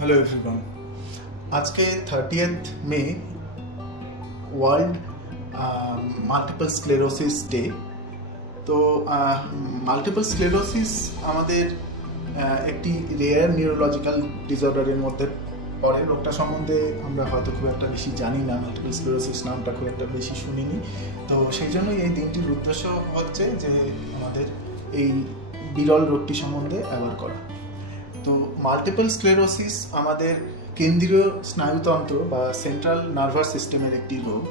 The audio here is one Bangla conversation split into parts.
হ্যালো এভরিওয়ান, আজকে 30th মে ওয়ার্ল্ড মাল্টিপল স্ক্লেরোসিস ডে। তো মাল্টিপল স্ক্লেরোসিস আমাদের একটি রেয়ার নিউরোলজিক্যাল ডিসঅর্ডারের মধ্যে পড়ে। রোগটা সম্বন্ধে আমরা হয়তো খুব একটা বেশি জানি না, মাল্টিপল স্ক্লেরোসিস নামটা খুব একটা বেশি শুনিনি। তো সেই জন্যই এই দিনটির উদ্দেশ্য হচ্ছে যে আমাদের এই বিরল রোগটি সম্বন্ধে অ্যাওয়ার করা। তো মাল্টিপল স্ক্লেরোসিস আমাদের কেন্দ্রীয় স্নায়ুতন্ত্র বা সেন্ট্রাল নার্ভাস সিস্টেমের একটি রোগ।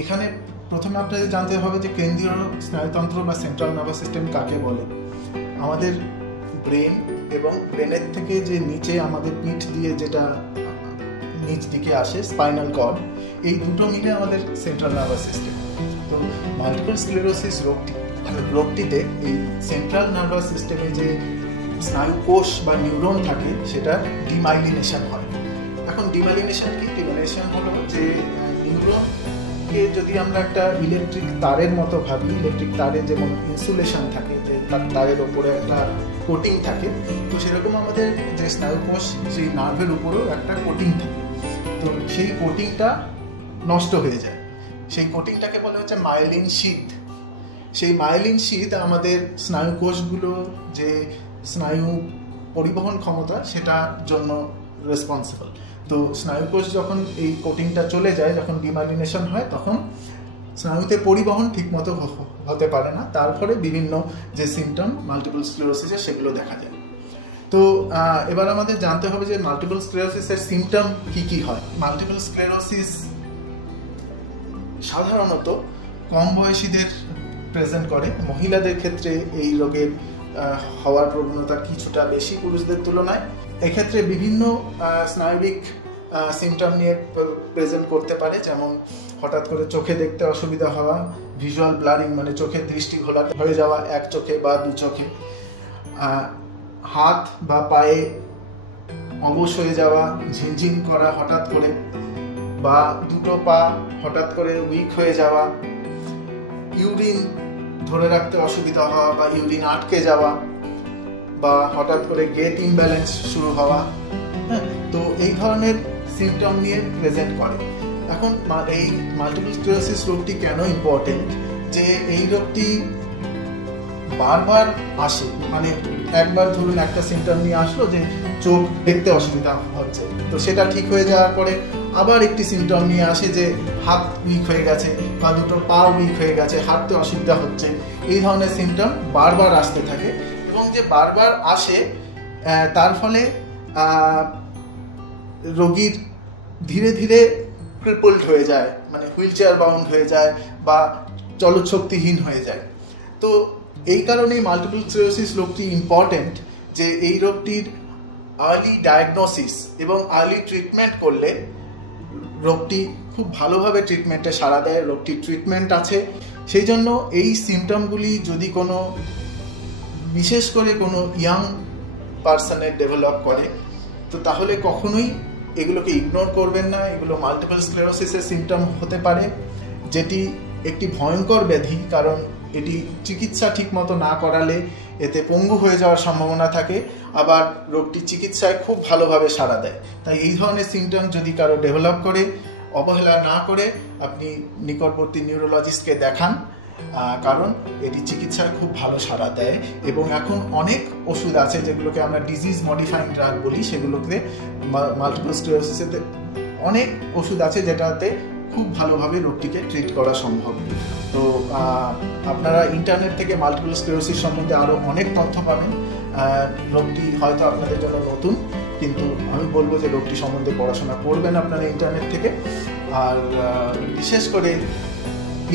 এখানে প্রথমে আপনাদের জানতে হবে যে কেন্দ্রীয় স্নায়ুতন্ত্র বা সেন্ট্রাল নার্ভাস সিস্টেম কাকে বলে। আমাদের ব্রেন এবং ব্রেনের থেকে যে নিচে আমাদের পিঠ দিয়ে যেটা নিচ দিকে আসে স্পাইনাল কর্ড, এই দুটো মিলে আমাদের সেন্ট্রাল নার্ভাস সিস্টেম। তো মাল্টিপল স্ক্লেরোসিস রোগটিতে এই সেন্ট্রাল নার্ভাস সিস্টেমে যে স্নায়ু কোষ বা নিউরন থাকে সেটা ডিমাইলিনেশন হয়। এখন ডিমাইলিনেশন কি? ডিমাইলিনেশন হলো যে নিউরনকে যদি আমরা একটা ইলেকট্রিক তারের মতো ভাবি, ইলেকট্রিক তারে যেমন ইনসুলেশন থাকে, যে তার তারের ওপরে একটা কোটিং থাকে, তো সেরকম আমাদের যে স্নায়ু কোষ সেই নার্ভের উপরেও একটা কোটিং থাকে। তো সেই কোটিংটা নষ্ট হয়ে যায়, সেই কোটিংটাকে বলা হচ্ছে মায়োলিন শীথ। সেই মায়োলিন শীথ আমাদের স্নায়ু কোষগুলো যে স্নায়ু পরিবহন ক্ষমতা সেটার জন্য রেসপন্সিবল। তো স্নায়ু কোষ যখন এই কোটিংটা চলে যায়, যখন ডিমাইলিনেশন হয়, তখন স্নায়ুতে পরিবহন ঠিকমতো হতে পারে না, তার ফলে বিভিন্ন যে সিমটম মাল্টিপল স্ক্লেরোসিসের সেগুলো দেখা যায়। তো এবার আমাদের জানতে হবে যে মাল্টিপল স্ক্লেরোসিসের সিমটম কি কি হয়। মাল্টিপল স্ক্লেরোসিস সাধারণত কম বয়সীদের প্রেজেন্ট করে। মহিলাদের ক্ষেত্রে এই রোগের হওয়ার প্রবণতা কিছুটা বেশি পুরুষদের তুলনায়। এক্ষেত্রে বিভিন্ন স্নায়বিক সিমটম নিয়ে প্রেজেন্ট করতে পারে, যেমন হঠাৎ করে চোখে দেখতে অসুবিধা হওয়া, ভিজুয়াল ব্লারিং মানে চোখের দৃষ্টি ঘোলা হয়ে যাওয়া এক চোখে বা দু চোখে, হাত বা পায়ে অবশ হয়ে যাওয়া, ঝিনঝিন করা হঠাৎ করে, বা দুটো পা হঠাৎ করে উইক হয়ে যাওয়া, ইউরিন ধরে রাখতে অসুবিধা হওয়া বা ইউরিন আটকে যাওয়া, বা হঠাৎ করে গেট ইমব্যালেন্স শুরু হওয়া। তো এই ধরনের সিমটম নিয়ে প্রেজেন্ট করে। এখন এই মাল্টিপল স্ক্লেরোসিস রোগটি কেন ইম্পর্টেন্ট? যে এই রোগটি বারবার আসে, মানে একবার ধরুন একটা সিমটম নিয়ে আসলো যে চোখ দেখতে অসুবিধা হচ্ছে, তো সেটা ঠিক হয়ে যাওয়ার পরে আবার একটি সিমটম নিয়ে আসে যে হাত উইক হয়ে গেছে বা দুটো পা উইক হয়ে গেছে, হাঁটতে অসুবিধা হচ্ছে। এই ধরনের সিমটম বারবার আসতে থাকে, এবং যে বারবার আসে তার ফলে রোগীর ধীরে ধীরে ক্রিপলড হয়ে যায়, মানে হুইল চেয়ার বাউন্ড হয়ে যায় বা চলৎশক্তিহীন হয়ে যায়। তো এই কারণেই মাল্টিপল স্ক্লেরোসিস রোগটি ইম্পর্টেন্ট, যে এই রোগটির আর্লি ডায়াগনোসিস এবং আর্লি ট্রিটমেন্ট করলে রোগটি খুব ভালোভাবে ট্রিটমেন্টে সাড়া দেয়। রোগটির ট্রিটমেন্ট আছে। সেই জন্য এই সিমটমগুলি যদি কোনো বিশেষ করে কোনো ইয়াং পার্সনের ডেভেলপ করে, তো তাহলে কখনোই এগুলোকে ইগনোর করবেন না। এগুলো মাল্টিপল স্ক্লেরোসিসের সিমটম হতে পারে, যেটি একটি ভয়ঙ্কর ব্যাধি, কারণ এটি চিকিৎসা ঠিকমতো না করালে এতে পঙ্গু হয়ে যাওয়ার সম্ভাবনা থাকে, আবার রোগটি চিকিৎসায় খুব ভালোভাবে সাড়া দেয়। তাই এই ধরনের সিমটম যদি কারো ডেভেলপ করে, অবহেলা না করে আপনি নিকটবর্তী নিউরোলজিস্টকে দেখান, কারণ এটি চিকিৎসায় খুব ভালো সাড়া দেয়। এবং এখন অনেক ওষুধ আছে যেগুলোকে আমরা ডিজিজ মডিফাইং ড্রাগ বলি, সেগুলোকে মাল্টিপল স্ক্লেরোসিসের অনেক ওষুধ আছে যেটাতে খুব ভালোভাবে রোগটিকে ট্রিট করা সম্ভব। তো আপনারা ইন্টারনেট থেকে মাল্টিপল স্ক্লেরোসিস সম্বন্ধে আরও অনেক তথ্য পাবেন। রোগটি হয়তো আপনাদের জন্য নতুন, কিন্তু আমি বলবো যে রোগটি সম্বন্ধে পড়াশোনা করবেন আপনারা ইন্টারনেট থেকে। আর বিশেষ করে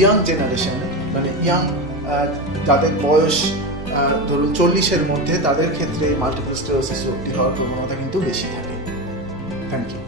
ইয়াং জেনারেশন, মানে ইয়াং যাদের বয়স ধরুন 40-এর মধ্যে, তাদের ক্ষেত্রে মাল্টিপল স্ক্লেরোসিস রোগটি হওয়ার প্রবণতা কিন্তু বেশি থাকে। Thank you.